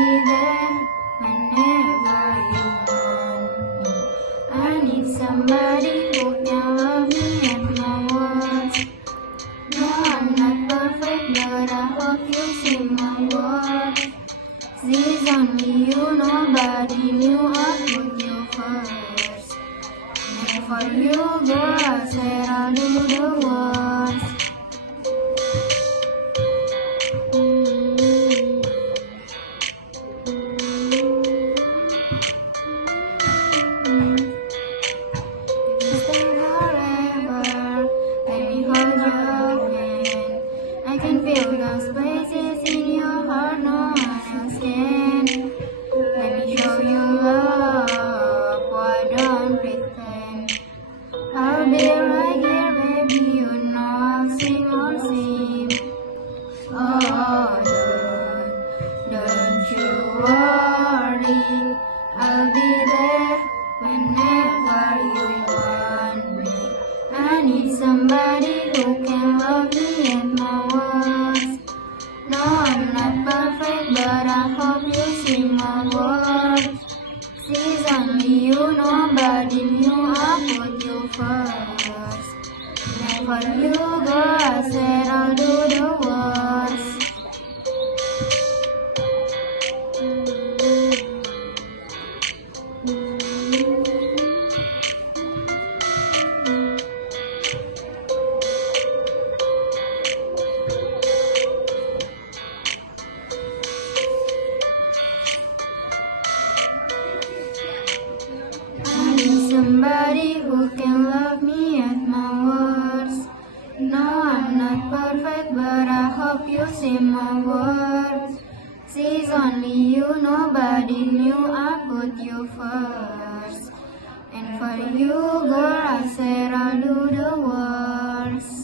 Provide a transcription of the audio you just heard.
be there whenever you want me. I need somebody who can love me at my worst. No, I'm not perfect, but I hope you see my worth. This only you, nobody knew I put you first. And for you, girl, I said I'll do the worst. You stay forever, let me hold your hand. I can feel those places in your heart, no one else can. Let me show you love, why don't pretend? I'll be right here, baby, you know I'll sing, I'll sing. Oh, don't you worry, I'll be there whenever you want me. I need somebody who can love me at my worst. No, I'm not perfect, but I hope you see my worth. She's only you, nobody knew I put you first. And for you, girl, I said I'll do the worst. I need somebody who can love me at my worst. No, I'm not perfect, but I hope you see my worth. She's only you, nobody knew I put you first. And for you, girl, I said I'll do the worst.